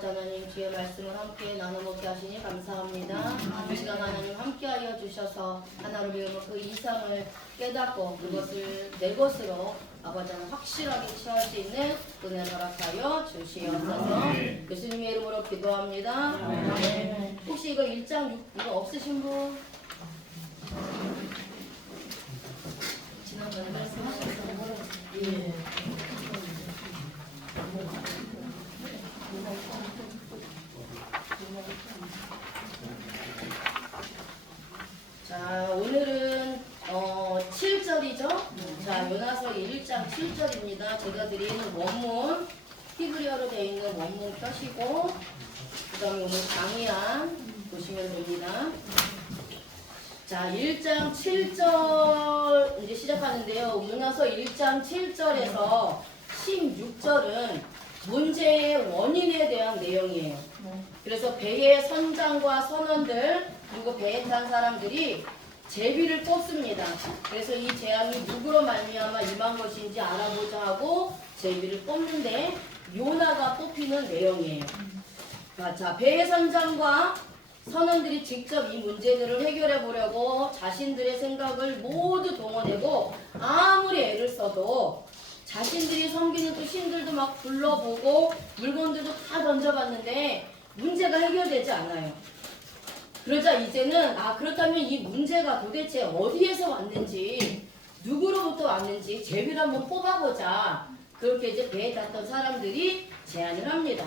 하나님 주의 말씀을 함께 나눠먹게 하시니 감사합니다. 이 시간 하나님 함께하여 주셔서 하나로 배우는 그 이상을 깨닫고 그것을 내 것으로 아버지 하나님 확실하게 취할 수 있는 은혜를 허락하여 주시옵소서. 예수님의 이름으로 기도합니다. 네. 혹시 이거 1장 6 이거 없으신 분? 지난번에 말씀하셨어요. 예. 자, 오늘은 7절이죠. 자, 요나서 1장 7절입니다. 제가 드리는 원문 히브리어로 되어 있는 원문 펴시고 그 다음에 오늘 강의안 보시면 됩니다. 자, 1장 7절 이제 시작하는데요. 요나서 1장 7절에서 16절은 문제의 원인에 대한 내용이에요. 그래서 배의 선장과 선원들 그리고 배에 탄 사람들이 제비를 뽑습니다. 그래서 이 재앙이 누구로 말미암아 임한 것인지 알아보자 하고 제비를 뽑는데 요나가 뽑히는 내용이에요. 자, 배의 선장과 선원들이 직접 이 문제들을 해결해 보려고 자신들의 생각을 모두 동원하고 아무리 애를 써도 자신들이 섬기는 또 신들도 막 불러보고 물건들도 다 던져봤는데 문제가 해결되지 않아요. 그러자 이제는 그렇다면 이 문제가 도대체 어디에서 왔는지 누구로부터 왔는지 제비를 한번 뽑아보자. 그렇게 이제 배에 탔던 사람들이 제안을 합니다.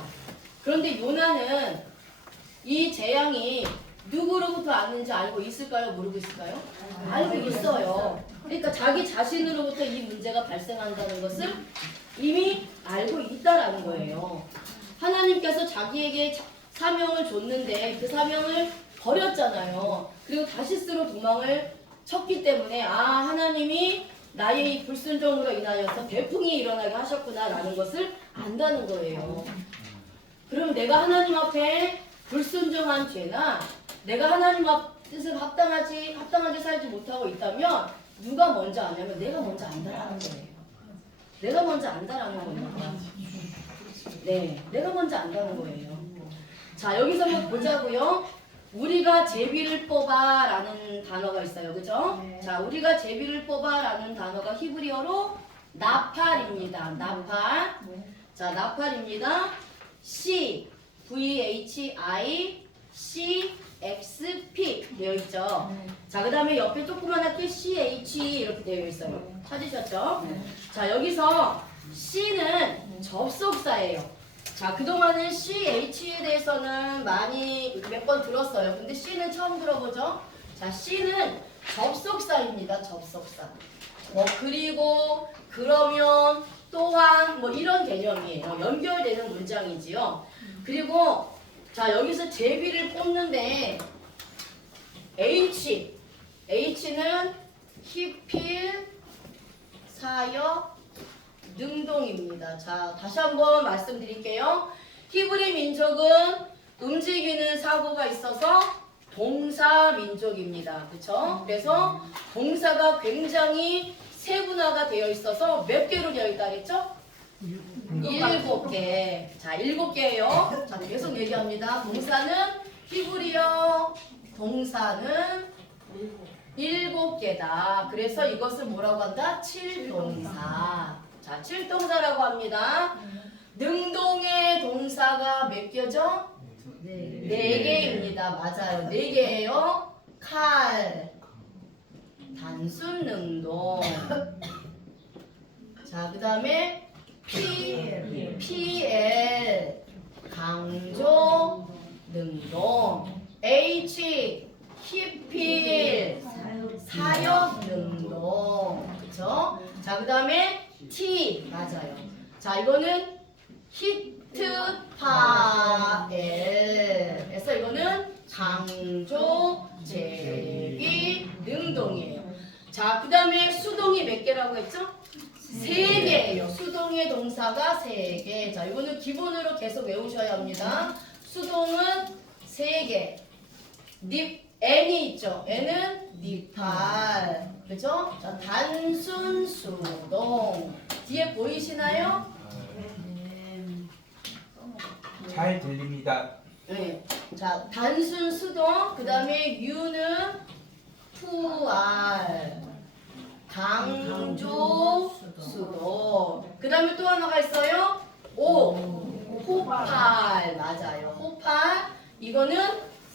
그런데 요나는 이 재앙이 누구로부터 왔는지 알고 있을까요? 모르고 있을까요? 알고 있어요. 그러니까 자기 자신으로부터 이 문제가 발생한다는 것을 이미 알고 있다라는 거예요. 하나님께서 자기에게 사명을 줬는데 그 사명을 버렸잖아요. 그리고 다시스로 도망을 쳤기 때문에 하나님이 나의 이 불순종으로 인하여서 대풍이 일어나게 하셨구나라는 것을 안다는 거예요. 그럼 내가 하나님 앞에 불순종한 죄나 내가 하나님 앞 뜻을 합당하게 살지 못하고 있다면 누가 먼저 아냐면 내가 먼저 안다라는 거예요. 내가 먼저 안다라는 겁니다. 네, 내가 먼저 안다는 거예요. 자, 여기서 한번 보자고요. 우리가 제비를 뽑아라는 단어가 있어요. 그죠? 네. 자, 우리가 제비를 뽑아라는 단어가 히브리어로 나팔입니다. 나팔. 네. 자, 나팔입니다. C, V-H-I, C-X-P 되어 있죠. 네. 자, 그 다음에 옆에 조그만하게 C-H 이렇게 되어 있어요. 네. 찾으셨죠? 네. 자, 여기서 C는 접속사예요. 자, 그동안은 CH에 대해서는 많이 몇 번 들었어요. 근데 C는 처음 들어보죠? 자, C는 접속사입니다. 접속사. 그리고, 그러면, 또한, 이런 개념이에요. 연결되는 문장이지요. 그리고, 자, 여기서 제비를 뽑는데, H는 희필, 사역, 능동입니다. 자, 다시 한번 말씀드릴게요. 히브리 민족은 움직이는 사고가 있어서 동사 민족입니다. 그렇죠? 그래서 동사가 굉장히 세분화가 되어 있어서 몇 개로 되어 있다 그랬죠? 7개. 자, 7개예요. 자, 계속 얘기합니다. 동사는 히브리어 동사는 7개다. 그래서 이것을 뭐라고 한다? 7동사. 자, 7동사라고 합니다. 능동의 동사가 몇 개죠? 4개입니다. 맞아요. 4개예요. 칼, 단순 능동. 자, 그 다음에 PL, 강조 능동. H, 희필, 사역 능동. 그쵸? 자, 그 다음에 T, 맞아요. 자, 이거는 히트, 파엘. 그래서 이거는 강조, 제기, 능동이에요. 자, 그 다음에 수동이 몇 개라고 했죠? 3개예요. 수동의 동사가 3개. 자, 이거는 기본으로 계속 외우셔야 합니다. 수동은 3개. N이 있죠. N은 니팔. 그죠? 자, 단순 수동. 뒤에 보이시나요? 잘 들립니다. 네. 자, 단순 수동, 그 다음에 유는 투알, 강조 수동. 그 다음에 또 하나가 있어요. 오, 호팔. 맞아요. 호팔. 이거는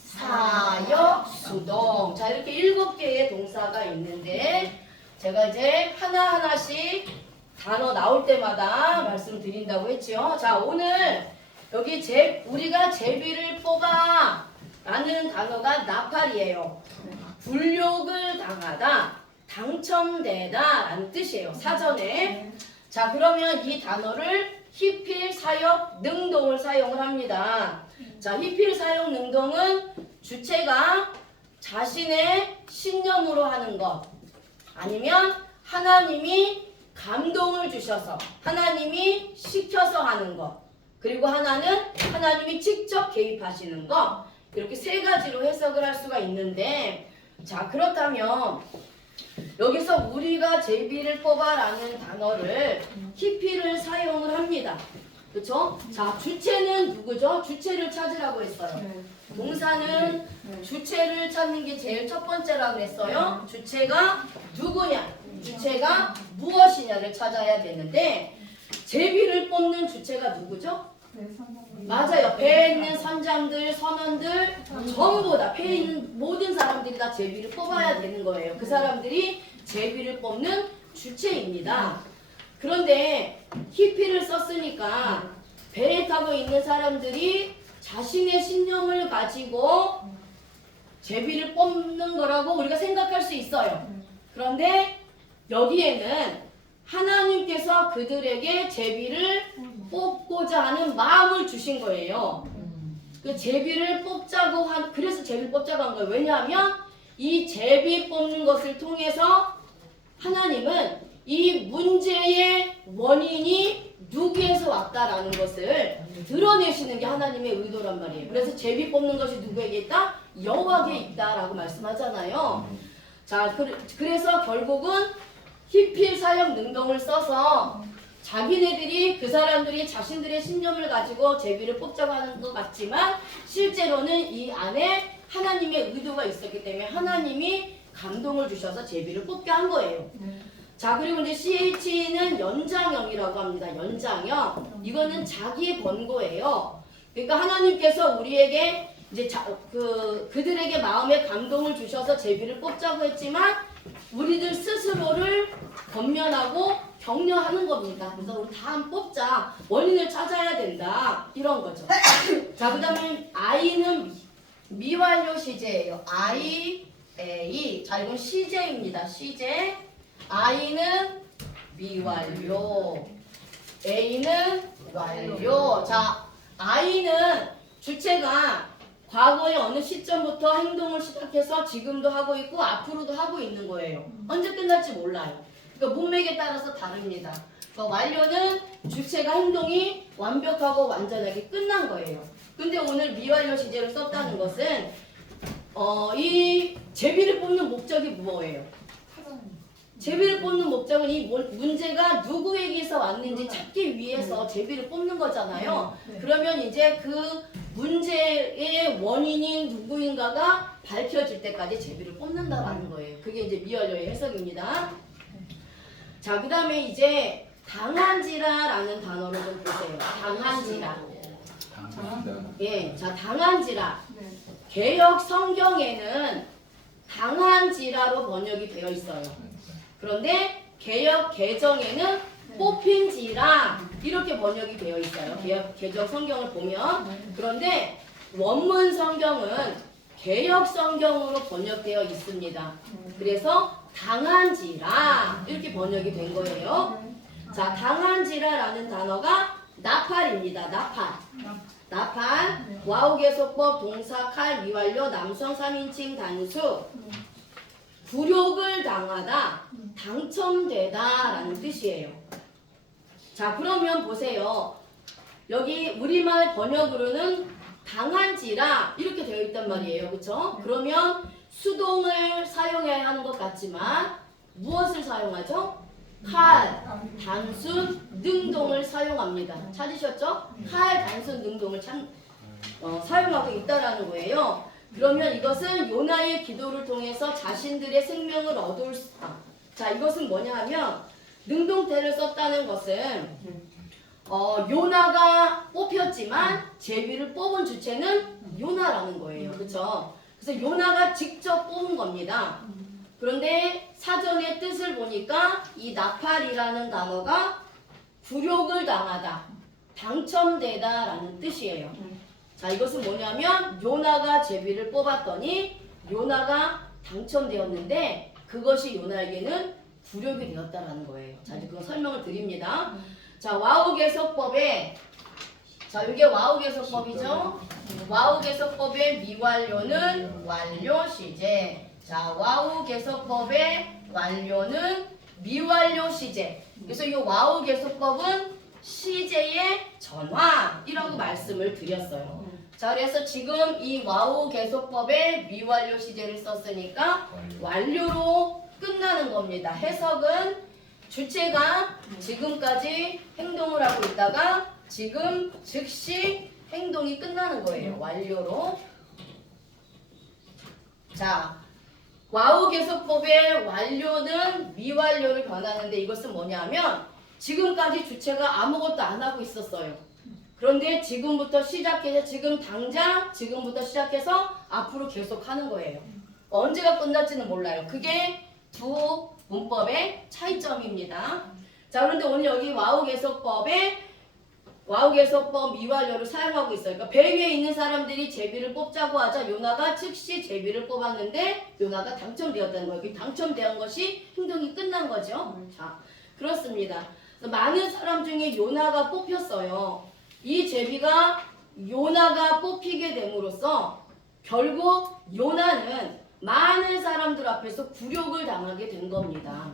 사역 수동. 자, 이렇게 7개의 동사가 있는데 제가 이제 하나하나씩 단어 나올 때마다 말씀드린다고 했죠. 자, 오늘 여기 우리가 제비를 뽑아 라는 단어가 나팔이에요. 굴욕을 당하다, 당첨되다 라는 뜻이에요. 사전에. 자, 그러면 이 단어를 히필 사역 능동을 사용을 합니다. 자, 히필 사역 능동은 주체가 자신의 신념으로 하는 것, 아니면 하나님이 감동을 주셔서 하나님이 시켜서 하는 것, 그리고 하나는 하나님이 직접 개입하시는 것, 이렇게 세 가지로 해석을 할 수가 있는데, 자, 그렇다면 여기서 우리가 제비를 뽑아라는 단어를 히피를 사용을 합니다. 그렇죠? 자, 주체는 누구죠? 주체를 찾으라고 했어요. 동사는 주체를 찾는 게 제일 첫 번째라고 했어요. 주체가 누구냐? 주체가 무엇이냐를 찾아야 되는데, 제비를 뽑는 주체가 누구죠? 맞아요. 배에 있는 선장들, 선원들 전부 다 배에 있는 모든 사람들이 다 제비를 뽑아야 되는 거예요. 그 사람들이 제비를 뽑는 주체입니다. 그런데 히피를 썼으니까 배에 타고 있는 사람들이 자신의 신념을 가지고 제비를 뽑는 거라고 우리가 생각할 수 있어요. 그런데 여기에는 하나님께서 그들에게 제비를 뽑고자 하는 마음을 주신 거예요. 그 제비를 뽑자고 그래서 제비를 뽑자고 한 거예요. 왜냐하면 이 제비 뽑는 것을 통해서 하나님은 이 문제의 원인이 누구에서 왔다라는 것을 드러내시는 게 하나님의 의도란 말이에요. 그래서 제비 뽑는 것이 누구에게 있다? 여호와에게 있다라고 말씀하잖아요. 자, 그래서 결국은 히필 사역 능동을 써서 자기네들이 그 사람들이 자신들의 신념을 가지고 제비를 뽑자고 하는 것 같지만 실제로는 이 안에 하나님의 의도가 있었기 때문에 하나님이 감동을 주셔서 제비를 뽑게 한 거예요. 자, 그리고 이제 CH는 연장형이라고 합니다. 연장형. 이거는 자기 번거예요. 그러니까 하나님께서 우리에게 이제 그들에게 마음에 감동을 주셔서 제비를 뽑자고 했지만 우리들 스스로를 권면하고 격려하는 겁니다. 그래서 우리 다 한번 뽑자. 원인을 찾아야 된다. 이런 거죠. 자, 그 다음에 I는 미완료 시제예요. I, A. 자, 이건 시제입니다. 시제. I는 미완료. A는 완료. 자, I는 주체가 과거의 어느 시점부터 행동을 시작해서 지금도 하고 있고 앞으로도 하고 있는 거예요. 언제 끝날지 몰라요. 그러니까 문맥에 따라서 다릅니다. 그러니까 완료는 주체가 행동이 완벽하고 완전하게 끝난 거예요. 근데 오늘 미완료 시제를 썼다는 것은 이 제비를 뽑는 목적이 뭐예요? 제비를 뽑는 목적은 이 문제가 누구에게서 왔는지 찾기 위해서 제비를 뽑는 거잖아요. 그러면 이제 그 문제의 원인이 누구인가가 밝혀질 때까지 제비를 뽑는다라는 거예요. 그게 이제 미완료의 해석입니다. 자, 그 다음에 이제 당한지라라는 단어를 좀 보세요. 당한지라. 예, 자, 당한지라. 개역 성경에는 당한지라로 번역이 되어 있어요. 그런데 개역 개정에는 뽑힌지라 이렇게 번역이 되어 있어요. 개역 개정 성경을 보면. 그런데 원문 성경은 개역 성경으로 번역되어 있습니다. 그래서 당한지라 이렇게 번역이 된 거예요. 자, 당한지라라는 단어가 나팔입니다. 나팔. 와우계소법 동사 칼 미완료 남성 3인칭 단수. 굴욕을 당하다, 당첨되다 라는 뜻이에요. 자, 그러면 보세요. 여기 우리말 번역으로는 당한지라 이렇게 되어 있단 말이에요. 그렇죠? 그러면 수동을 사용해야 하는 것 같지만 무엇을 사용하죠? 칼, 단순, 능동을 사용합니다. 찾으셨죠? 칼, 단순, 능동을 사용하고 있다라는 거예요. 그러면 이것은 요나의 기도를 통해서 자신들의 생명을 얻을 수, 자, 이것은 뭐냐 하면 능동태를 썼다는 것은 요나가 뽑혔지만 제비를 뽑은 주체는 요나라는 거예요. 그렇죠? 그래서 요나가 직접 뽑은 겁니다. 그런데 사전의 뜻을 보니까 이 나팔이라는 단어가 굴욕을 당하다, 당첨되다 라는 뜻이에요. 자, 이것은 뭐냐면 요나가 제비를 뽑았더니 요나가 당첨되었는데 그것이 요나에게는 굴욕이 되었다라는 거예요. 자, 이제 그거 설명을 드립니다. 자, 와우개석법에, 자, 이게 와우개석법이죠. 와우개석법의 미완료는 완료 시제. 자, 와우개석법의 완료는 미완료 시제. 그래서 이 와우개석법은 시제의 전환이라고 말씀을 드렸어요. 자, 그래서 지금 이 와우개석법의 미완료 시제를 썼으니까 완료로 끝나는 겁니다. 해석은 주체가 지금까지 행동을 하고 있다가 지금 즉시 행동이 끝나는 거예요. 완료로. 자, 와우개석법의 완료는 미완료를 변하는데 이것은 뭐냐면 지금까지 주체가 아무것도 안 하고 있었어요. 그런데 지금부터 시작해서 지금부터 시작해서 앞으로 계속 하는 거예요. 언제가 끝날지는 몰라요. 그게 두 문법의 차이점입니다. 자, 그런데 오늘 여기 와우개석법 미완료를 사용하고 있어요. 그러니까 배 위에 있는 사람들이 제비를 뽑자고 하자 요나가 즉시 제비를 뽑았는데 요나가 당첨되었다는 거예요. 그 당첨된 것이 행동이 끝난 거죠. 자, 그렇습니다. 많은 사람 중에 요나가 뽑혔어요. 이 제비가 요나가 뽑히게 됨으로써 결국 요나는 많은 사람들 앞에서 굴욕을 당하게 된 겁니다.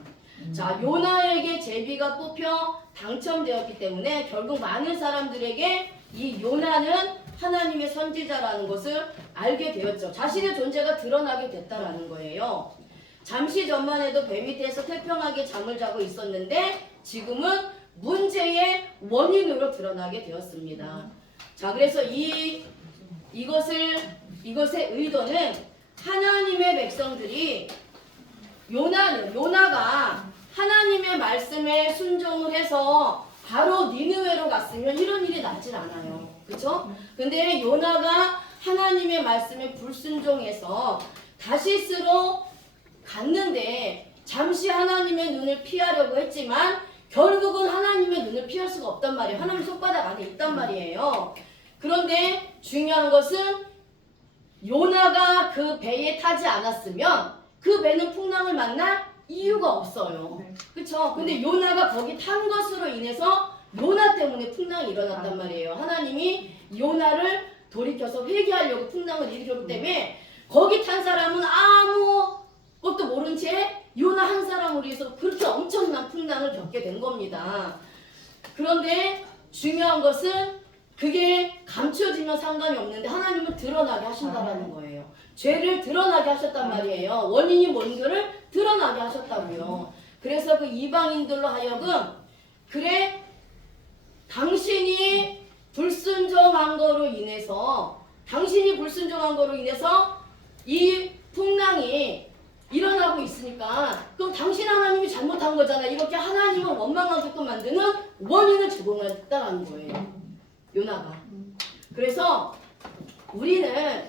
자, 요나에게 제비가 뽑혀 당첨되었기 때문에 결국 많은 사람들에게 이 요나는 하나님의 선지자라는 것을 알게 되었죠. 자신의 존재가 드러나게 됐다라는 거예요. 잠시 전만 해도 배 밑에서 태평하게 잠을 자고 있었는데 지금은 문제의 원인으로 드러나게 되었습니다. 자, 그래서 이것의 의도는 하나님의 백성들이 요나가 하나님의 말씀에 순종을 해서 바로 니느웨로 갔으면 이런 일이 나질 않아요. 그렇죠? 근데 요나가 하나님의 말씀에 불순종해서 다시스로 갔는데 잠시 하나님의 눈을 피하려고 했지만 결국은 하나님의 눈을 피할 수가 없단 말이에요. 하나님 손바닥 안에 있단 말이에요. 그런데 중요한 것은 요나가 그 배에 타지 않았으면 그 배는 풍랑을 만날 이유가 없어요. 그쵸? 근데 요나가 거기 탄 것으로 인해서 요나 때문에 풍랑이 일어났단 말이에요. 하나님이 요나를 돌이켜서 회개하려고 풍랑을 일으켰기 때문에 거기 탄 사람은 아무것도 모른 채 요나 한 사람으로 해서 그렇게 엄청난 풍랑을 겪게 된 겁니다. 그런데 중요한 것은 그게 감춰지면 상관이 없는데 하나님은 드러나게 하신다라는 거예요. 죄를 드러나게 하셨단 말이에요. 원인이 뭔지를 드러나게 하셨다고요. 그래서 그 이방인들로 하여금 그래 당신이 불순종한 거로 인해서 이 풍랑이 일어나고 있으니까 그럼 당신 하나님이 잘못한 거잖아. 이렇게 하나님을 원망하게끔 만드는 원인을 제공했다는 거예요. 요나가. 그래서 우리는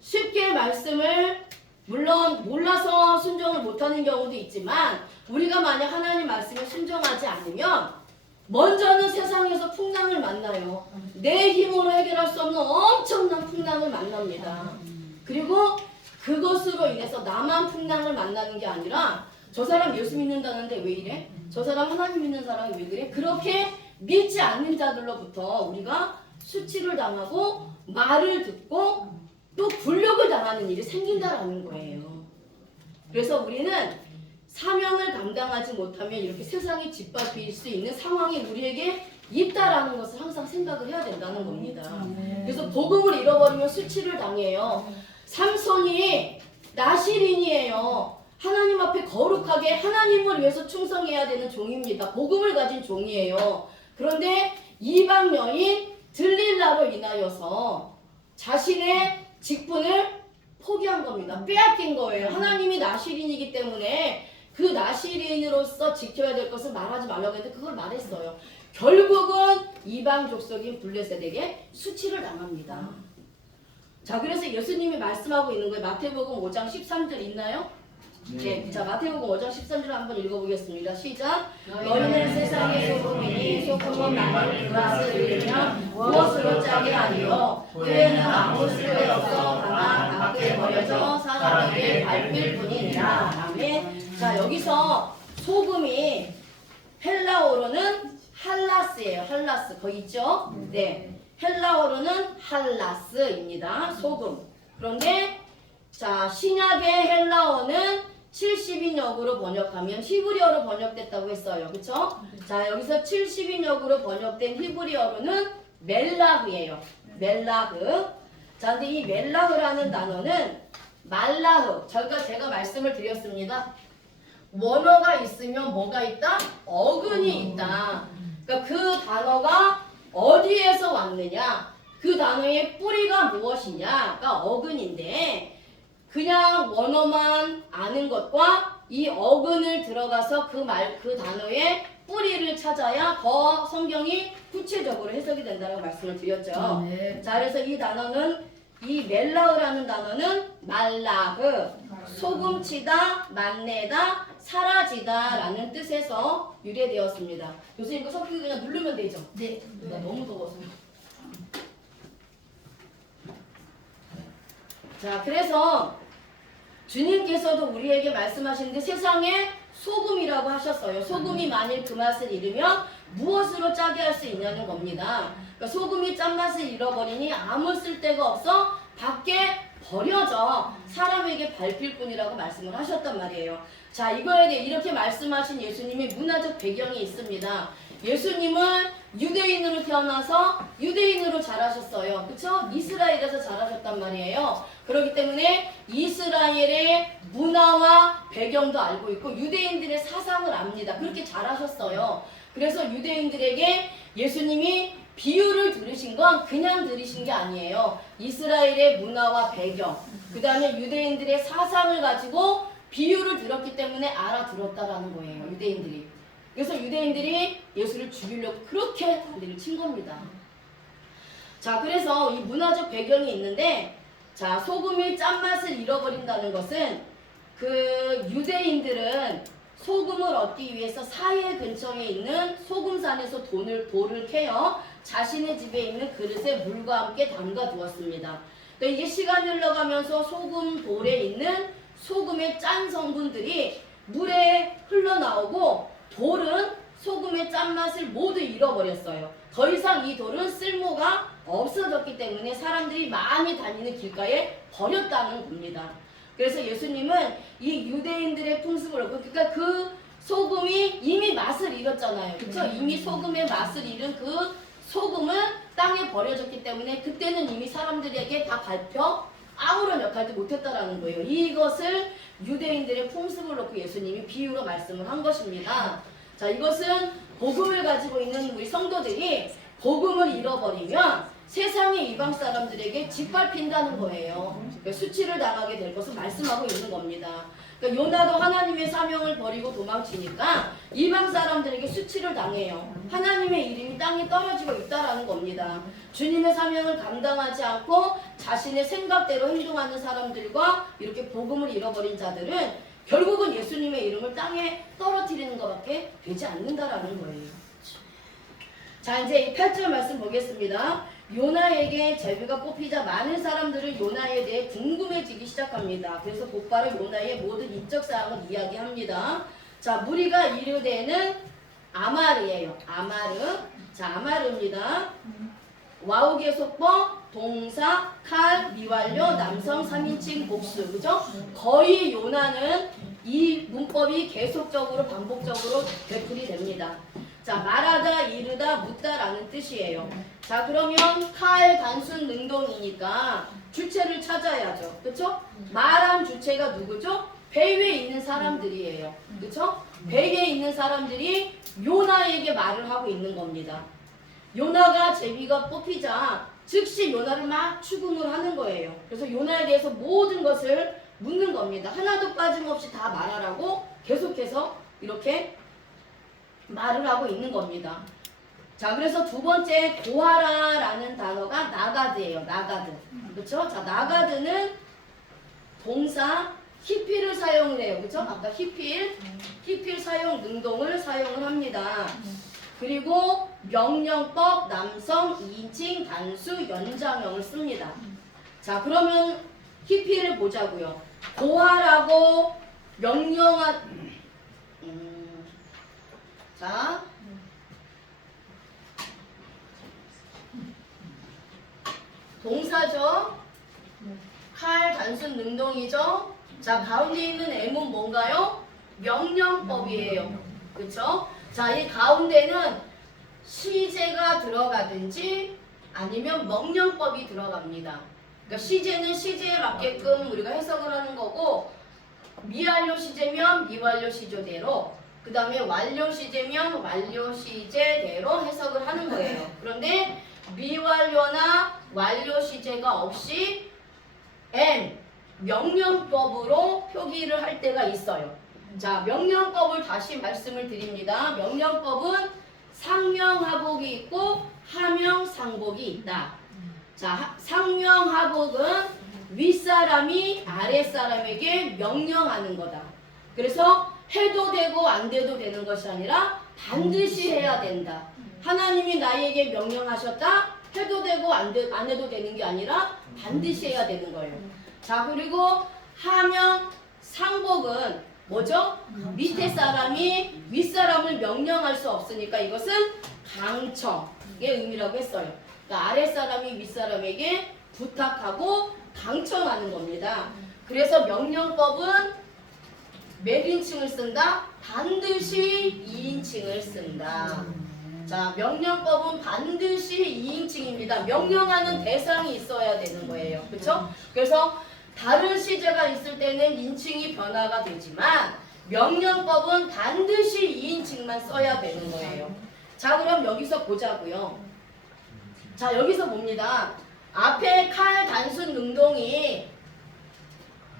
쉽게 말씀을 물론 몰라서 순종을 못하는 경우도 있지만 우리가 만약 하나님 말씀에 순종하지 않으면 먼저는 세상에서 풍랑을 만나요. 내 힘으로 해결할 수 없는 엄청난 풍랑을 만납니다. 그리고 그것으로 인해서 나만 풍랑을 만나는 게 아니라 저 사람 예수 믿는다는데 왜 이래? 저 사람 하나님 믿는 사람이 왜 그래? 그렇게 믿지 않는 자들로부터 우리가 수치를 당하고 말을 듣고 또 굴욕을 당하는 일이 생긴다라는 거예요. 그래서 우리는 사명을 감당하지 못하면 이렇게 세상이 짓밟힐 수 있는 상황이 우리에게 있다라는 것을 항상 생각을 해야 된다는 겁니다. 그래서 복음을 잃어버리면 수치를 당해요. 삼손이 나시린이에요. 하나님 앞에 거룩하게 하나님을 위해서 충성해야 되는 종입니다. 복음을 가진 종이에요. 그런데 이방 여인 들릴라로 인하여서 자신의 직분을 포기한 겁니다. 빼앗긴 거예요. 하나님이 나실인이기 때문에 그 나실인으로서 지켜야 될 것을 말하지 말라고 했는데 그걸 말했어요. 결국은 이방 족속인 블레셋에게 수치를 당합니다. 자, 그래서 예수님이 말씀하고 있는 거예요. 마태복음 5장 13절 있나요? 네. 자, 마태복음 5장 13절 한번 읽어보겠습니다. 시작. 너희는 세상의 소금이니 소금은 만일 그 맛을 잃으면 무엇으로 짜게 하리요? 뼈에는 아무 쓸데없어 다만 밖에 버려져 사람에게 밟힐 뿐이니라. 아멘. 자, 여기서 소금이 헬라어로는 할라스예요. 할라스. 거기 있죠? 네. 헬라어로는 할라스입니다. 소금. 그런데 자, 신약의 헬라어는 70인역으로 번역하면 히브리어로 번역됐다고 했어요. 그쵸? 자, 여기서 70인역으로 번역된 히브리어로는 멜라흐예요. 멜라흐. 자, 근데 이 멜라흐라는 단어는 말라흐. 제가 말씀을 드렸습니다. 원어가 있으면 뭐가 있다? 어근이 있다. 그러니까 그 단어가 어디에서 왔느냐? 그 단어의 뿌리가 무엇이냐가 어근인데 그냥 원어만 아는 것과 이 어근을 들어가서 그 단어의 뿌리를 찾아야 더 성경이 구체적으로 해석이 된다고 말씀을 드렸죠. 네. 자, 그래서 이 단어는 이 멜라흐라는 단어는 말라흐, 소금치다, 만내다, 사라지다 라는 뜻에서 유래되었습니다. 교수님 이거 섞이고 그냥 누르면 되죠? 네. 나 너무 더워서. 자, 그래서 주님께서도 우리에게 말씀하시는데 세상에 소금이라고 하셨어요. 소금이 만일 그 맛을 잃으면 무엇으로 짜게 할 수 있냐는 겁니다. 그러니까 소금이 짠맛을 잃어버리니 아무 쓸데가 없어 밖에 버려져 사람에게 밟힐 뿐이라고 말씀을 하셨단 말이에요. 자, 이거에 대해 이렇게 말씀하신 예수님의 문화적 배경이 있습니다. 예수님은 유대인으로 태어나서 유대인으로 자라셨어요. 그쵸? 이스라엘에서 자라셨단 말이에요. 그렇기 때문에 이스라엘의 문화와 배경도 알고 있고 유대인들의 사상을 압니다. 그렇게 자라셨어요. 그래서 유대인들에게 예수님이 비유를 들으신 건 그냥 들으신 게 아니에요. 이스라엘의 문화와 배경, 그 다음에 유대인들의 사상을 가지고 비유를 들었기 때문에 알아들었다라는 거예요. 유대인들이. 그래서 유대인들이 예수를 죽이려고 그렇게 난리를 친 겁니다. 자, 그래서 이 문화적 배경이 있는데 자, 소금이 짠맛을 잃어버린다는 것은 그 유대인들은 소금을 얻기 위해서 사해 근처에 있는 소금산에서 돌을 캐어 자신의 집에 있는 그릇에 물과 함께 담가 두었습니다. 그러니까 이게 시간이 흘러가면서 소금 돌에 있는 소금의 짠 성분들이 물에 흘러나오고 돌은 소금의 짠맛을 모두 잃어버렸어요. 더 이상 이 돌은 쓸모가 없어졌기 때문에 사람들이 많이 다니는 길가에 버렸다는 겁니다. 그래서 예수님은 이 유대인들의 풍습을 그러니까 그 소금이 이미 맛을 잃었잖아요. 그쵸? 이미 소금의 맛을 잃은 그 소금은 땅에 버려졌기 때문에 그때는 이미 사람들에게 다 밟혀 아무런 역할도 못했다라는 거예요. 이것을 유대인들의 풍습을 놓고 예수님이 비유로 말씀을 한 것입니다. 자, 이것은 복음을 가지고 있는 우리 성도들이 복음을 잃어버리면 세상의 이방 사람들에게 짓밟힌다는 거예요. 수치를 당하게 될 것을 말씀하고 있는 겁니다. 그러니까 요나도 하나님의 사명을 버리고 도망치니까 이방 사람들에게 수치를 당해요. 하나님의 이름이 땅에 떨어지고 있다라는 겁니다. 주님의 사명을 감당하지 않고 자신의 생각대로 행동하는 사람들과 이렇게 복음을 잃어버린 자들은 결국은 예수님의 이름을 땅에 떨어뜨리는 것밖에 되지 않는다라는 거예요. 자, 이제 이 8절 말씀 보겠습니다. 요나에게 제비가 뽑히자 많은 사람들은 요나에 대해 궁금해지기 시작합니다. 그래서 곧바로 요나의 모든 인적 사항을 이야기합니다. 자, 무리가 이르되는 아마르예요. 아마르. 자, 아마르입니다. 와우계 속법, 동사, 칼, 미완료, 남성 3인칭 복수. 그죠? 거의 요나는 이 문법이 계속적으로 반복적으로 되풀이 됩니다. 자, 말하다, 이르다, 묻다라는 뜻이에요. 자, 그러면 칼 단순 능동이니까 주체를 찾아야죠. 그쵸? 말한 주체가 누구죠? 배 위에 있는 사람들이에요. 그쵸? 배 위에 있는 사람들이 요나에게 말을 하고 있는 겁니다. 요나가 제비가 뽑히자 즉시 요나를 막 추궁을 하는 거예요. 그래서 요나에 대해서 모든 것을 묻는 겁니다. 하나도 빠짐없이 다 말하라고 계속해서 이렇게 말을 하고 있는 겁니다. 자, 그래서 두 번째 고하라라는 단어가 나가드예요. 나가드. 그렇죠? 자, 나가드는 동사 히필을 사용을 해요. 그렇죠? 아까 히필 사용 능동을 사용을 합니다. 그리고 명령법 남성 2인칭 단수 연장형을 씁니다. 자, 그러면 히필을 보자고요. 고하라고 명령한 자, 동사죠. 칼 단순 능동이죠. 자, 가운데 있는 M은 뭔가요? 명령법이에요. 그쵸? 자, 이 가운데는 시제가 들어가든지 아니면 명령법이 들어갑니다. 그러니까 시제는 시제에 맞게끔 우리가 해석을 하는 거고, 미완료 시제면 미완료 시제대로, 그 다음에 완료 시제면 완료 시제대로 해석을 하는 거예요. 그런데 미완료나 완료 시제가 없이 N 명령법으로 표기를 할 때가 있어요. 자, 명령법을 다시 말씀을 드립니다. 명령법은 상명하복이 있고 하명상복이 있다. 자, 상명하복은 윗사람이 아랫사람에게 명령하는 거다. 그래서 해도 되고 안 돼도 되는 것이 아니라 반드시 해야 된다. 하나님이 나에게 명령하셨다. 해도 되고 안 해도 되는 게 아니라 반드시 해야 되는 거예요. 자, 그리고 하명 상복은 뭐죠? 밑에 사람이 윗사람을 명령할 수 없으니까 이것은 강청의 의미라고 했어요. 그러니까 아랫사람이 윗사람에게 부탁하고 강청하는 겁니다. 그래서 명령법은 몇 인칭을 쓴다? 반드시 2인칭을 쓴다. 자, 명령법은 반드시 2인칭입니다. 명령하는 대상이 있어야 되는 거예요. 그렇죠? 그래서 다른 시제가 있을 때는 인칭이 변화가 되지만 명령법은 반드시 2인칭만 써야 되는 거예요. 자, 그럼 여기서 보자고요. 자, 여기서 봅니다. 앞에 칼 단순 능동이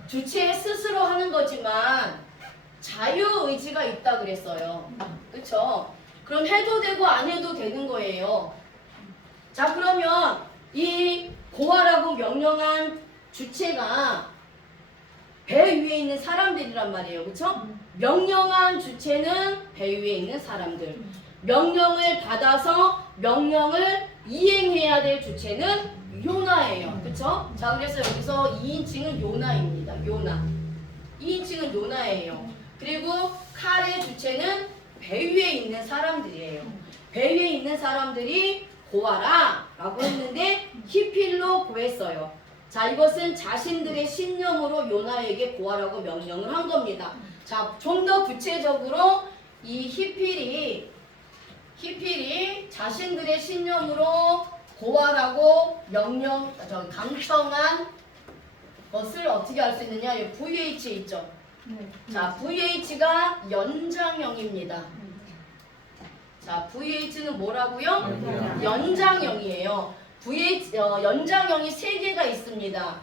주체 스스로 하는 거지만 자유의지가 있다 그랬어요. 그렇죠? 그럼 해도 되고 안 해도 되는 거예요. 자, 그러면 이 고하라고 명령한 주체가 배 위에 있는 사람들이란 말이에요. 그렇죠? 명령한 주체는 배 위에 있는 사람들. 명령을 받아서 명령을 이행해야 될 주체는 요나예요. 그렇죠? 자, 그래서 여기서 2인칭은 요나입니다. 요나. 2인칭은 요나예요. 그리고 칼의 주체는 배 위에 있는 사람들이에요. 배 위에 있는 사람들이 고하라 라고 했는데 히필로 고했어요. 자, 이것은 자신들의 신념으로 요나에게 고하라고 명령을 한 겁니다. 자, 좀 더 구체적으로 이 히필이 자신들의 신념으로 고하라고 강청한 것을 어떻게 할 수 있느냐? 이 VH 있죠? 자, VH가 연장형입니다. 자, VH는 뭐라고요? 연장형이에요. 연장형이 3개가 있습니다.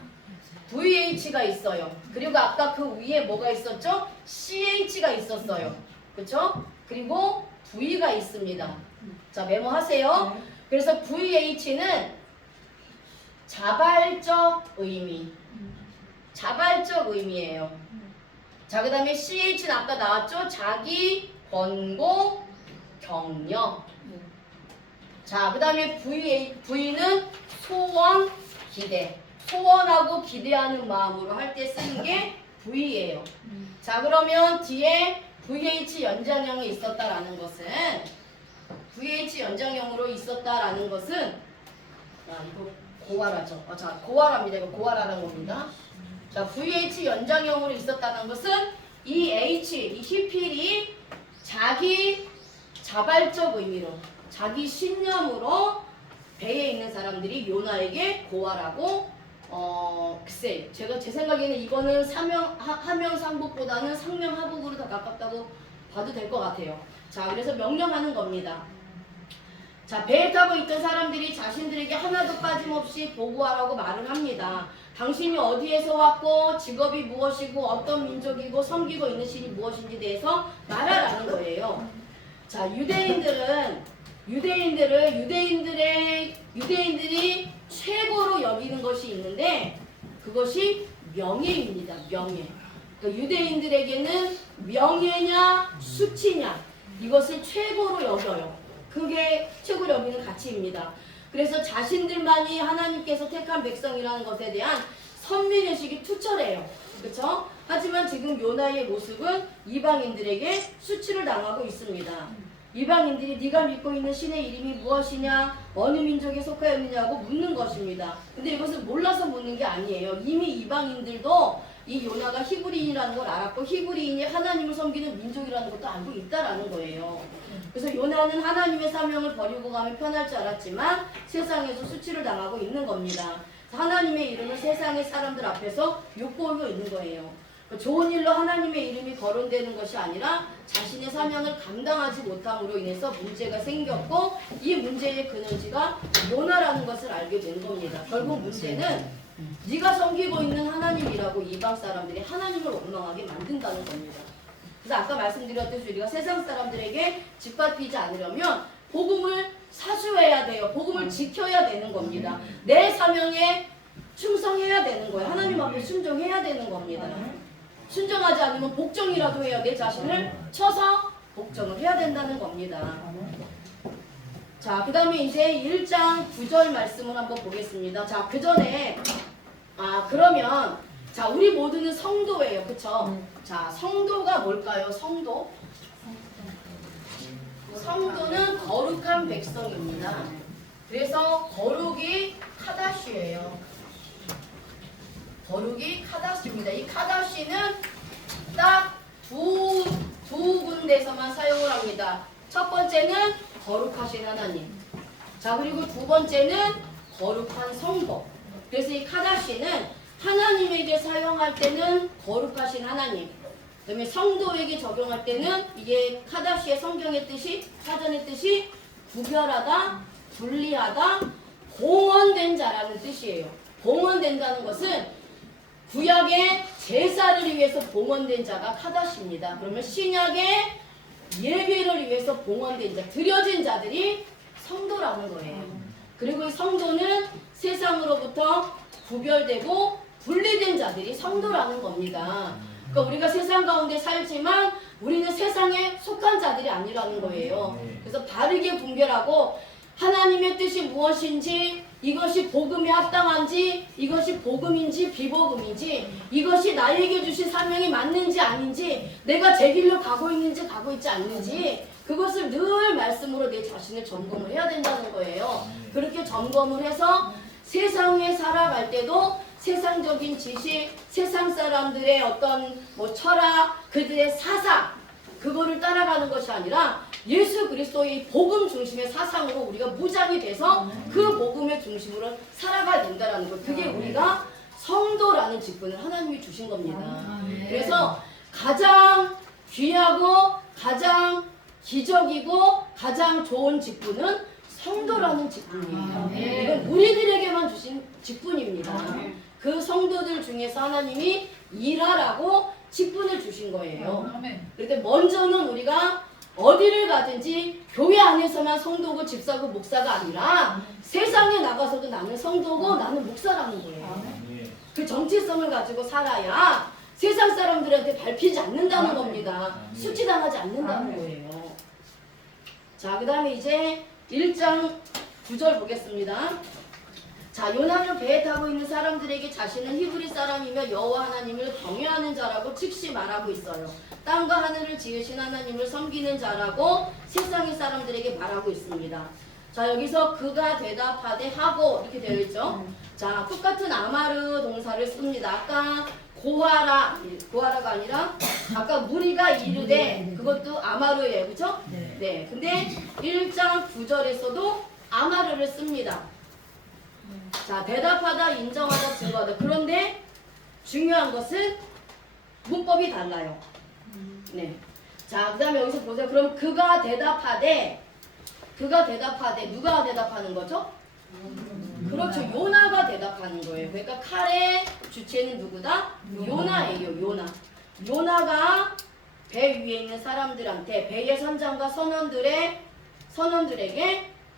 VH가 있어요. 그리고 아까 그 위에 뭐가 있었죠? CH가 있었어요. 그쵸? 그리고 V가 있습니다. 자, 메모하세요. 그래서 VH는 자발적 의미. 자발적 의미예요. 자, 그 다음에 CH는 아까 나왔죠? 자기, 권고, 격려. 자, 그 다음에 V는 소원, 기대. 소원하고 기대하는 마음으로 할 때 쓰는 게 V예요. 자, 그러면 뒤에 VH 연장형이 있었다라는 것은 VH 연장형으로 있었다라는 것은 이거 고하라죠. 자, 고하라입니다. 이거 고하라라는 겁니다. 자, VH 연장형으로 있었다는 것은 이 히필이 자기 자발적 의미로 자기 신념으로 배에 있는 사람들이 요나에게 고하라고 글쎄, 제 생각에는 이거는 하명상복보다는 상명하복으로 더 가깝다고 봐도 될 것 같아요. 자, 그래서 명령하는 겁니다. 자, 배에 타고 있던 사람들이 자신들에게 하나도 빠짐없이 보고하라고 말을 합니다. 당신이 어디에서 왔고 직업이 무엇이고 어떤 민족이고 섬기고 있는 신이 무엇인지 대해서 말하라는 거예요. 자, 유대인들이 최고로 여기는 것이 있는데 그것이 명예입니다. 명예. 그러니까 유대인들에게는 명예냐 수치냐 이것을 최고로 여겨요. 그게 최고로 여기는 가치입니다. 그래서 자신들만이 하나님께서 택한 백성이라는 것에 대한 선민의식이 투철해요. 그렇죠? 하지만 지금 요나의 모습은 이방인들에게 수치를 당하고 있습니다. 이방인들이 네가 믿고 있는 신의 이름이 무엇이냐, 어느 민족에 속하였느냐고 묻는 것입니다. 근데 이것을 몰라서 묻는 게 아니에요. 이미 이방인들도 이 요나가 히브리인이라는 걸 알았고 히브리인이 하나님을 섬기는 민족이라는 것도 알고 있다라는 거예요. 그래서 요나는 하나님의 사명을 버리고 가면 편할 줄 알았지만 세상에서 수치를 당하고 있는 겁니다. 하나님의 이름을 세상의 사람들 앞에서 욕보이고 있는 거예요. 좋은 일로 하나님의 이름이 거론되는 것이 아니라 자신의 사명을 감당하지 못함으로 인해서 문제가 생겼고 이 문제의 근원지가 요나라는 것을 알게 된 겁니다. 결국 문제는 네가 섬기고 있는 하나님이라고 이방 사람들이 하나님을 원망하게 만든다는 겁니다. 그래서 아까 말씀드렸듯이 우리가 세상 사람들에게 짓밟히지 않으려면 복음을 사수해야 돼요. 복음을 지켜야 되는 겁니다. 내 사명에 충성해야 되는 거예요. 하나님 앞에 순종해야 되는 겁니다. 순종하지 않으면 복종이라도 해야 내 자신을 쳐서 복종을 해야 된다는 겁니다. 자, 그 다음에 이제 1장 9절 말씀을 한번 보겠습니다. 자, 그 전에 그러면 자, 우리 모두는 성도예요. 그쵸? 자, 성도가 뭘까요? 성도? 성도는 거룩한 백성입니다. 그래서 거룩이 카다시예요. 거룩이 카다시입니다. 이 카다시는 딱 두 군데서만 사용을 합니다. 첫 번째는 거룩하신 하나님. 자, 그리고 두 번째는 거룩한 성도. 그래서 이 카다시는 하나님에게 사용할 때는 거룩하신 하나님, 그 다음에 성도에게 적용할 때는 이게 카다시의 성경의 뜻이, 사전의 뜻이 구별하다, 분리하다, 봉헌된 자라는 뜻이에요. 봉헌된다는 것은 구약의 제사를 위해서 봉헌된 자가 카다시입니다. 그러면 신약의 예배를 위해서 봉헌된 자, 드려진 자들이 성도라는 거예요. 그리고 이 성도는 세상으로부터 구별되고 분리된 자들이 성도라는 겁니다. 그러니까 우리가 세상 가운데 살지만 우리는 세상에 속한 자들이 아니라는 거예요. 그래서 바르게 분별하고 하나님의 뜻이 무엇인지, 이것이 복음에 합당한지, 이것이 복음인지 비복음인지, 이것이 나에게 주신 사명이 맞는지 아닌지, 내가 제 길로 가고 있는지 가고 있지 않는지 그것을 늘 말씀으로 내 자신을 점검을 해야 된다는 거예요. 그렇게 점검을 해서 세상에 살아갈 때도 세상적인 지식, 세상 사람들의 어떤 철학, 그들의 사상, 그거를 따라가는 것이 아니라 예수 그리스도의 복음 중심의 사상으로 우리가 무장이 돼서 그 복음의 중심으로 살아가야 된다는 것. 그게 우리가 성도라는 직분을 하나님이 주신 겁니다. 그래서 가장 귀하고 가장 기적이고 가장 좋은 직분은 성도라는 직분이에요. 이건 우리들에게만 주신 직분입니다. 그 성도들 중에서 하나님이 일하라고 직분을 주신 거예요. 그런데 먼저는 우리가 어디를 가든지 교회 안에서만 성도고 집사고 목사가 아니라 세상에 나가서도 나는 성도고 나는 목사라는 거예요. 그 정체성을 가지고 살아야 세상 사람들한테 밟히지 않는다는 겁니다. 수치당하지 않는다는 거예요. 자, 그 다음에 이제 1장 9절 보겠습니다. 자, 요나는 배에 타고 있는 사람들에게 자신은 히브리 사람이며 여호와 하나님을 경외하는 자라고 즉시 말하고 있어요. 땅과 하늘을 지으신 하나님을 섬기는 자라고 세상의 사람들에게 말하고 있습니다. 자, 여기서 그가 대답하되 하고 이렇게 되어 있죠. 자, 똑같은 아마르 동사를 씁니다. 아까 고하라가 아니라 아까 무리가 이르되 그것도 아마르예요. 그렇죠? 네. 근데 1장 9절에서도 아마르를 씁니다. 자, 대답하다, 인정하다, 증거 불구하다. 그런데 중요한 것은 문법이 달라요. 네. 자, 그 다음에 여기서 보세요. 그럼 그가 대답하되 누가 대답하는 거죠? 그렇죠. 요나가 대답하는 거예요. 그러니까 칼의 주체는 누구다? 요나예요. 요나가 배 위에 있는 사람들한테 배의 선장과 선원들에게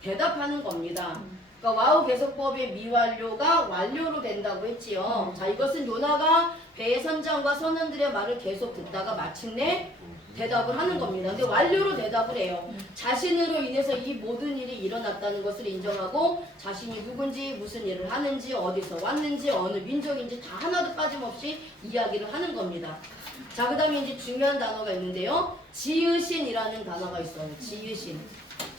대답하는 겁니다. 그러니까 와우 계속법의 미완료가 완료로 된다고 했지요. 자, 이것은 요나가 배의 선장과 선원들의 말을 계속 듣다가 마침내 대답을 하는 겁니다. 근데 완료로 대답을 해요. 자신으로 인해서 이 모든 일이 일어났다는 것을 인정하고 자신이 누군지 무슨 일을 하는지 어디서 왔는지 어느 민족인지 다 하나도 빠짐없이 이야기를 하는 겁니다. 자, 그 다음에 이제 중요한 단어가 있는데요. 지으신이라는 단어가 있어요. 지으신.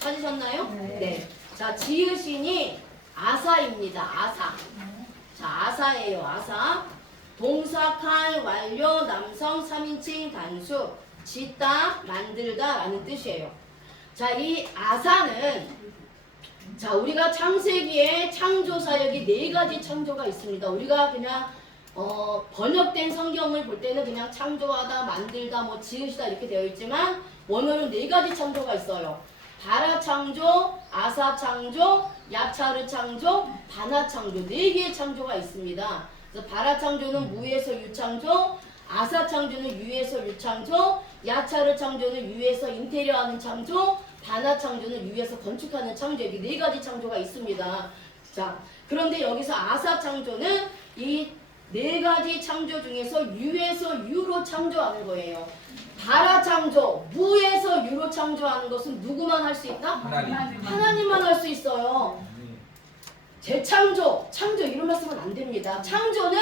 찾으셨나요? 네. 자, 지으신이 아사입니다. 아사. 자, 아사예요. 아사. 동사, 칼, 완료, 남성, 3인칭, 단수. 짓다, 만들다 라는 뜻이에요. 자, 이 아사는 자, 우리가 창세기에 창조 사역이 4가지 창조가 있습니다. 우리가 그냥 번역된 성경을 볼 때는 그냥 창조하다, 만들다, 뭐 지으시다 이렇게 되어 있지만 원어는 4가지 창조가 있어요. 바라 창조, 아사 창조, 야차르 창조, 바나 창조 4개의 창조가 있습니다. 그래서 바라 창조는 무에서 유창조, 아사 창조는 유에서 유창조, 야차르 창조는 유에서 인테리어하는 창조, 바나 창조는 유에서 건축하는 창조. 이렇게 4가지 창조가 있습니다. 자, 그런데 여기서 아사 창조는 이 4가지 창조 중에서 유에서 유로 창조하는 거예요. 바라 창조, 무에서 유로 창조하는 것은 누구만 할 수 있다? 하나님만 할 수 있어요. 재창조, 창조 이런 말 쓰면 안 됩니다. 창조는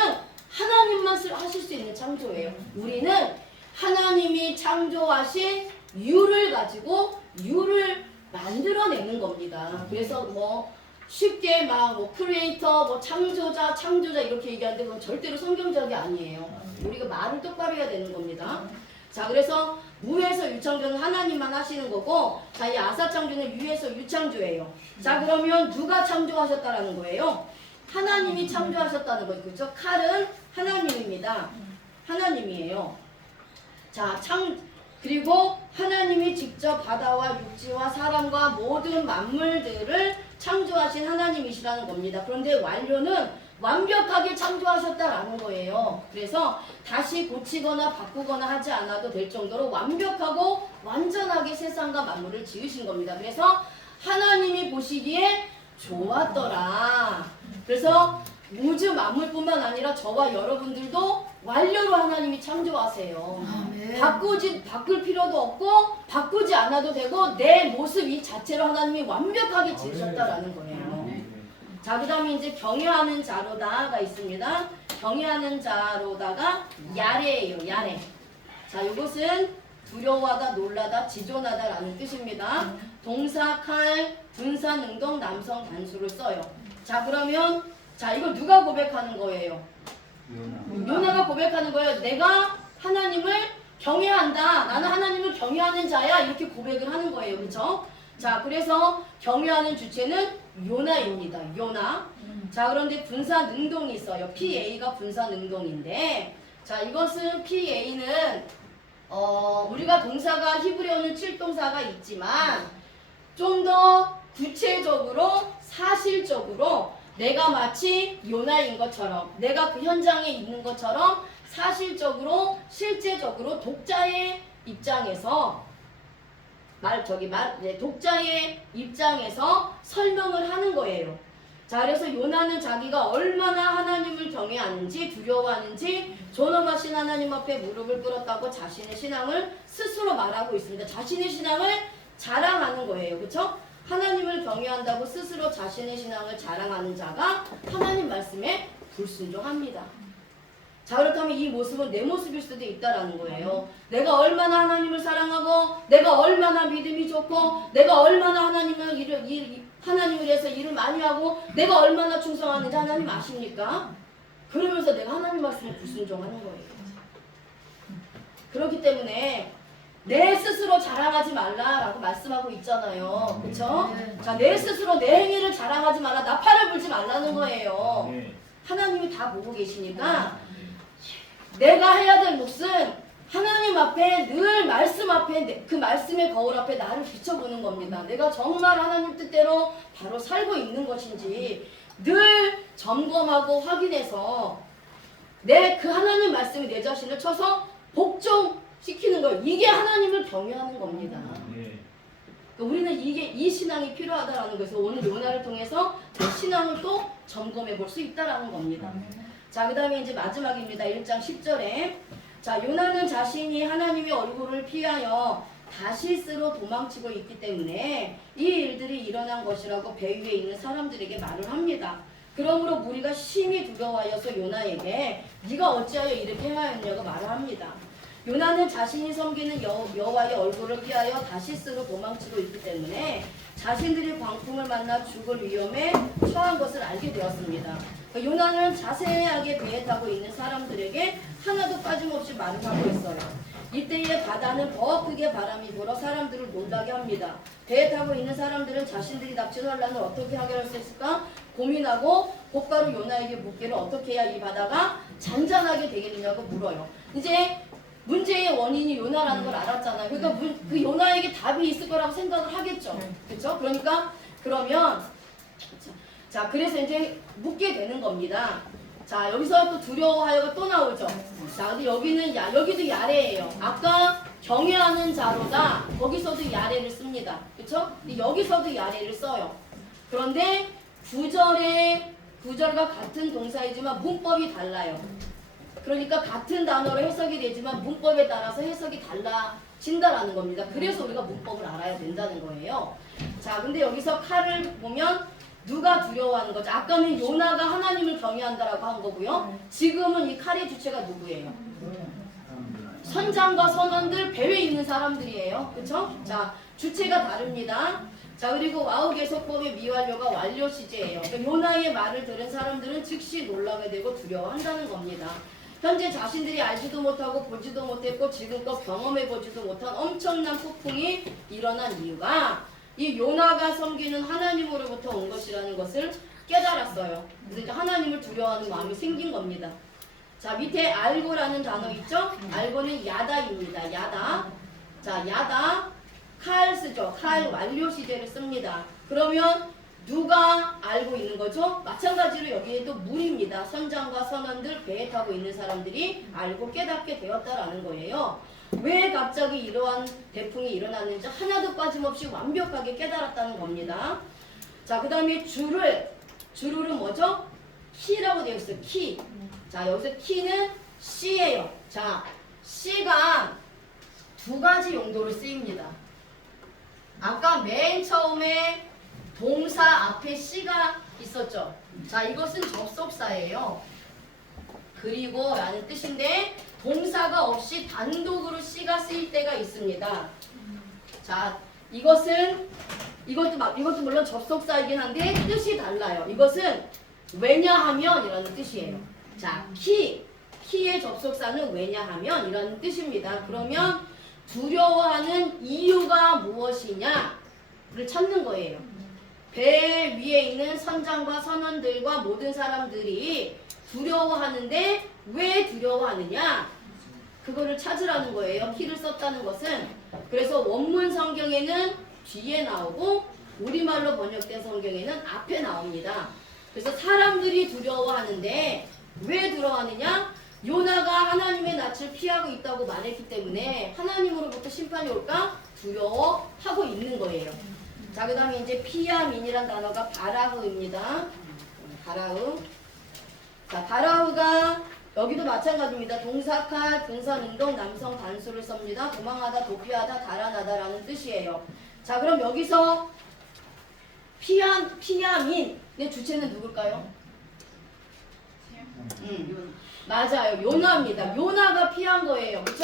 하나님만 하실 수 있는 창조예요. 우리는 하나님이 창조하신 유를 가지고 유를 만들어내는 겁니다. 그래서 뭐 쉽게 막 뭐 크리에이터, 뭐 창조자 이렇게 얘기하는데 그건 절대로 성경적이 아니에요. 우리가 말을 똑바로 해야 되는 겁니다. 자, 그래서 무에서 유창조는 하나님만 하시는 거고, 자, 이 아사창조는 유에서 유창조예요. 자, 그러면 누가 창조하셨다라는 거예요? 하나님이 창조하셨다는 거죠. 그렇죠? 칼은 하나님입니다. 하나님이에요. 자, 그리고 하나님이 직접 바다와 육지와 사람과 모든 만물들을 창조하신 하나님이시라는 겁니다. 그런데 완료는 완벽하게 창조하셨다라는 거예요. 그래서 다시 고치거나 바꾸거나 하지 않아도 될 정도로 완벽하고 완전하게 세상과 만물을 지으신 겁니다. 그래서 하나님이 보시기에 좋았더라. 그래서 우주 만물뿐만 아니라 저와 여러분들도 완료로 하나님이 창조하세요. 바꿀 필요도 없고 바꾸지 않아도 되고 내 모습 이 자체로 하나님이 완벽하게 지으셨다라는 거예요. 자, 그 다음에 이제 경외하는 자로다가 있습니다. 경외하는 자로다가 야레예요. 야레. 자, 이것은 두려워하다, 놀라다, 지존하다라는 뜻입니다. 동사, 칼, 분사, 능동, 남성, 단수를 써요. 자, 그러면 자, 이걸 누가 고백하는 거예요? 요나가 고백하는 거예요. 내가 하나님을 경외한다. 나는 하나님을 경외하는 자야. 이렇게 고백을 하는 거예요. 그렇죠? 자, 그래서 경외하는 주체는 요나입니다. 요나. 자, 그런데 분사 능동이 있어요. PA가 분사 능동인데, 자, 이것은 PA는 우리가 동사가 히브리어는 7동사가 있지만 좀 더 구체적으로 사실적으로 내가 마치 요나인 것처럼 내가 그 현장에 있는 것처럼 사실적으로 실제적으로 독자의 입장에서 독자의 입장에서 설명을 하는 거예요. 자, 그래서 요나는 자기가 얼마나 하나님을 경외하는지 두려워하는지 존엄하신 하나님 앞에 무릎을 꿇었다고 자신의 신앙을 스스로 말하고 있습니다. 자신의 신앙을 자랑하는 거예요. 그렇죠? 하나님을 경외한다고 스스로 자신의 신앙을 자랑하는 자가 하나님 말씀에 불순종합니다. 자, 그렇다면 이 모습은 내 모습일 수도 있다라는 거예요. 내가 얼마나 하나님을 사랑하고 내가 얼마나 믿음이 좋고 내가 얼마나 하나님을 위해서 일을 많이 하고 내가 얼마나 충성하는지 하나님 아십니까? 그러면서 내가 하나님 말씀에 불순종하는 거예요. 그렇기 때문에 내 스스로 자랑하지 말라라고 말씀하고 있잖아요. 그렇죠? 자, 내 스스로 내 행위를 자랑하지 말라. 나팔을 불지 말라는 거예요. 하나님이 다 보고 계시니까 내가 해야 될 몫은 하나님 앞에 늘 말씀 앞에 그 말씀의 거울 앞에 나를 비춰보는 겁니다. 내가 정말 하나님 뜻대로 바로 살고 있는 것인지 늘 점검하고 확인해서 내 그 하나님 말씀이 내 자신을 쳐서 복종시키는 거예요. 이게 하나님을 경외하는 겁니다. 우리는 이 신앙이 필요하다라는 것에서 오늘 요나를 통해서 내 신앙을 또 점검해 볼 수 있다라는 겁니다. 자, 그 다음에 이제 마지막입니다. 1장 10절에 자, 요나는 자신이 하나님의 얼굴을 피하여 다시스로 도망치고 있기 때문에 이 일들이 일어난 것이라고 배 위에 있는 사람들에게 말을 합니다. 그러므로 무리가 심히 두려워하여서 요나에게 네가 어찌하여 이렇게 하였냐고 말을 합니다. 요나는 자신이 섬기는 여호와의 얼굴을 피하여 다시스로 도망치고 있기 때문에 자신들이 광풍을 만나 죽을 위험에 처한 것을 알게 되었습니다. 요나는 자세하게 배에 타고 있는 사람들에게 하나도 빠짐없이 말을 하고 있어요. 이때에 바다는 더 크게 바람이 불어 사람들을 놀라게 합니다. 배에 타고 있는 사람들은 자신들이 닥친 환란을 어떻게 해결할 수 있을까 고민하고 곧바로 요나에게 묻기를 어떻게 해야 이 바다가 잔잔하게 되겠느냐고 물어요. 이제 문제의 원인이 요나라는 걸 알았잖아요. 그러니까 그 요나에게 답이 있을 거라고 생각을 하겠죠. 그렇죠? 그러니까 그러면 자 그래서 이제 묻게 되는 겁니다. 자 여기서 또 두려워하여가 또 나오죠. 자 근데 여기도 야레예요. 아까 경외하는 자로다. 거기서도 야레를 씁니다. 그렇죠? 여기서도 야레를 써요. 그런데 구절과 같은 동사이지만 문법이 달라요. 그러니까 같은 단어로 해석이 되지만 문법에 따라서 해석이 달라진다라는 겁니다. 그래서 우리가 문법을 알아야 된다는 거예요. 자, 근데 여기서 칼을 보면 누가 두려워하는 거죠? 아까는 요나가 하나님을 경외한다라고 한 거고요. 지금은 이 칼의 주체가 누구예요? 선장과 선원들, 배에 있는 사람들이에요. 그렇죠? 자, 주체가 다릅니다. 자, 그리고 와우계속법의 미완료가 완료 시제예요. 그러니까 요나의 말을 들은 사람들은 즉시 놀라게 되고 두려워한다는 겁니다. 현재 자신들이 알지도 못하고 보지도 못했고 지금껏 경험해보지도 못한 엄청난 폭풍이 일어난 이유가 이 요나가 섬기는 하나님으로부터 온 것이라는 것을 깨달았어요. 그래서 이제 하나님을 두려워하는 마음이 생긴 겁니다. 자, 밑에 알고라는 단어 있죠? 알고는 야다입니다. 야다. 자, 야다. 칼 쓰죠. 칼 완료 시제를 씁니다. 그러면 누가 알고 있는 거죠? 마찬가지로 여기에도 물입니다. 선장과 선원들, 배에 타고 있는 사람들이 알고 깨닫게 되었다라는 거예요. 왜 갑자기 이러한 대풍이 일어났는지 하나도 빠짐없이 완벽하게 깨달았다는 겁니다. 자, 그 다음에 주르는 뭐죠? 키라고 되어 있어요. 키. 자, 여기서 키는 씨예요. 자, 씨가 두 가지 용도로 쓰입니다. 아까 맨 처음에 동사 앞에 씨가 있었죠. 자, 이것은 접속사예요. 그리고 라는 뜻인데 동사가 없이 단독으로 씨가 쓰일 때가 있습니다. 자, 이것도 물론 접속사이긴 한데 뜻이 달라요. 이것은 왜냐하면 이라는 뜻이에요. 자, 키의 접속사는 왜냐하면 이라는 뜻입니다. 그러면 두려워하는 이유가 무엇이냐를 찾는 거예요. 배 위에 있는 선장과 선원들과 모든 사람들이 두려워하는데 왜 두려워하느냐? 그거를 찾으라는 거예요. 키를 썼다는 것은. 그래서 원문 성경에는 뒤에 나오고 우리말로 번역된 성경에는 앞에 나옵니다. 그래서 사람들이 두려워하는데 왜 두려워하느냐? 요나가 하나님의 낯을 피하고 있다고 말했기 때문에 하나님으로부터 심판이 올까? 두려워하고 있는 거예요. 자, 그 다음에 이제 피야민이란 단어가 바라흐입니다. 바라흐. 자, 바라흐가 여기도 마찬가지입니다. 동사칼, 분산운동, 남성 단수를 씁니다. 도망하다, 도피하다, 달아나다라는 뜻이에요. 자, 그럼 여기서 피야민의 주체는 누굴까요? 맞아요. 요나입니다. 요나가 피한 거예요. 그렇죠?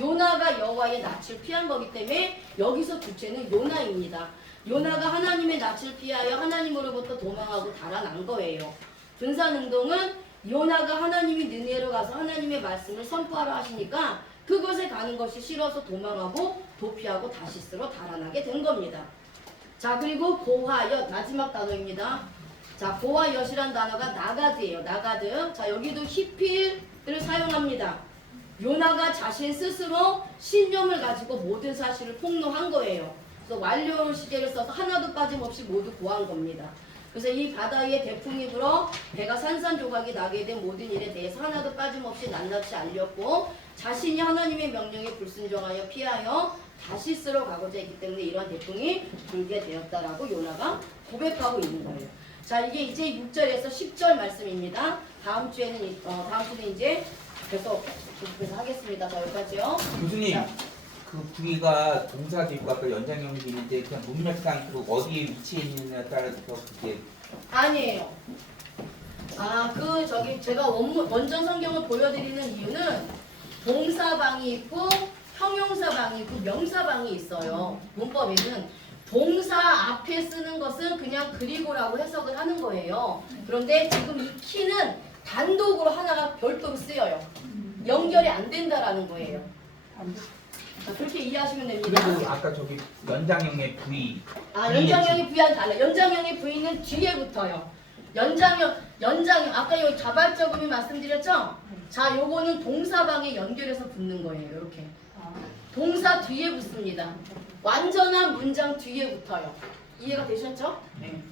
요나가 여호와의 낯을 피한 거기 때문에 여기서 주체는 요나입니다. 요나가 하나님의 낯을 피하여 하나님으로부터 도망하고 달아난 거예요. 분산운동은 요나가 하나님이 느네로 가서 하나님의 말씀을 선포하러 하시니까 그것에 가는 것이 싫어서 도망하고 도피하고 다시스로 달아나게 된 겁니다. 자, 그리고 고하엿 마지막 단어입니다. 자, 고와 엿이란 단어가 나가드예요. 나가드. 자, 여기도 히필을 사용합니다. 요나가 자신 스스로 신념을 가지고 모든 사실을 폭로한 거예요. 그래서 완료 시제를 써서 하나도 빠짐없이 모두 고한 겁니다. 그래서 이 바다의 대풍이 불어 배가 산산조각이 나게 된 모든 일에 대해서 하나도 빠짐없이 낱낱이 알렸고 자신이 하나님의 명령에 불순종하여 피하여 다시스로 가고자 했기 때문에 이러한 대풍이 불게 되었다라고 요나가 고백하고 있는 거예요. 자, 이게 이제 6절에서 10절 말씀입니다. 다음 주는 이제 계속 하겠습니다. 자, 여기까지요. 교수님, 자. 그 부위가 동사도 있고 아까 연장형도 있는데 그냥 문맥상 그 어디에 위치해 있느냐에 따라서 그게 아니에요. 제가 원전 성경을 보여드리는 이유는 동사방이 있고 형용사방이 있고 명사방이 있어요. 문법에는 동사 앞에 쓰는 것은 그냥 그리고라고 해석을 하는 거예요. 그런데 지금 이 키는 단독으로 하나가 별도로 쓰여요. 연결이 안 된다라는 거예요. 자, 그렇게 이해하시면 됩니다. 그리고 아까 저기 연장형의 부위 연장형의 부위와는 달라요. 연장형의 부위는 뒤에 붙어요. 연장형, 아까 여기 자발적음이 말씀드렸죠? 자, 요거는 동사방에 연결해서 붙는 거예요. 이렇게. 동사 뒤에 붙습니다. 완전한 문장 뒤에 붙어요. 이해가 되셨죠? 네.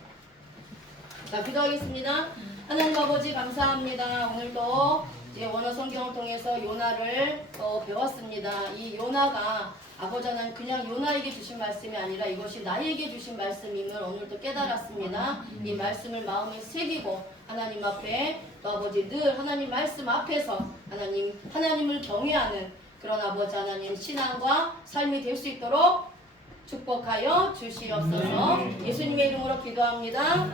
자, 기도하겠습니다. 하나님 아버지 감사합니다. 오늘도 이제 원어 성경을 통해서 요나를 배웠습니다. 이 요나가 아버지 하나님 그냥 요나에게 주신 말씀이 아니라 이것이 나에게 주신 말씀임을 오늘도 깨달았습니다. 이 말씀을 마음에 새기고 하나님 앞에 또 아버지 늘 하나님 말씀 앞에서 하나님을 경외하는 그런 아버지 하나님 신앙과 삶이 될 수 있도록 축복하여 주시옵소서. 예수님의 이름으로 기도합니다.